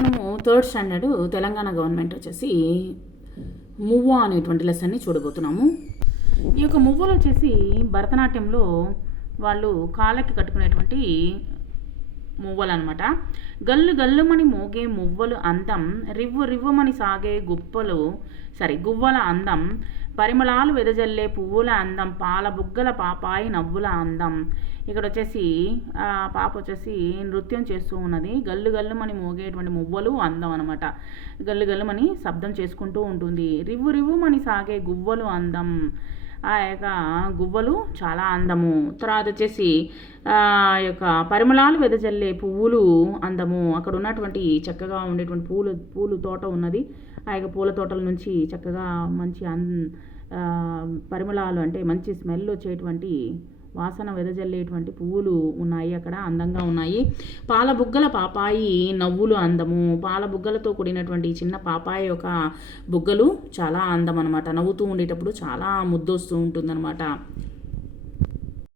మనము third standard Telangana government వచ్చేసి మువ్వ అనేటువంటి లెసన్ని చూడబోతున్నాము. ఈ యొక్క మువ్వలు వచ్చేసి భరతనాట్యంలో వాళ్ళు కాళ్ళకి కట్టుకునేటువంటి మువ్వలు అనమాట గల్లు గల్లుమని మోగే మువ్వలు అందం రివ్వు రివ్వమని సాగే గుప్పలు సారీ గువ్వల అందం పరిమళాలు వెదజల్లే పువ్వుల అందం పాల బుగ్గల పాపాయి నవ్వుల అందం ఇక్కడ వచ్చేసి ఆ పాప వచ్చేసి నృత్యం చేస్తూ ఉన్నది. గల్లు గల్లుమని మోగేటువంటి మువ్వలు అందం అనమాట గల్లు గల్లుమని శబ్దం చేసుకుంటూ ఉంటుంది. రివ్వు రివ్వుమని సాగే గువ్వలు అందం. ఆ యొక్క గువ్వలు చాలా అందము. తర్వాత వచ్చేసి ఆ యొక్క పరిమళాలు వెదజల్లే పువ్వులు అందము. అక్కడ ఉన్నటువంటి చక్కగా ఉండేటువంటి పూలు పూలు తోట ఉన్నది. ఆ యొక్క పూల తోటల నుంచి చక్కగా మంచి అన్ పరిమళాలు అంటే మంచి స్మెల్ వచ్చేటువంటి వాసన వెదజల్లేటువంటి పువ్వులు ఉన్నాయి అక్కడ అందంగా ఉన్నాయి. పాల బుగ్గల పాపాయి నవ్వులు అందము. పాల బుగ్గలతో కూడినటువంటి చిన్న పాపాయి యొక్క బుగ్గలు చాలా అందం అనమాట నవ్వుతూ ఉండేటప్పుడు చాలా ముద్దొస్తూ ఉంటుందన్నమాట.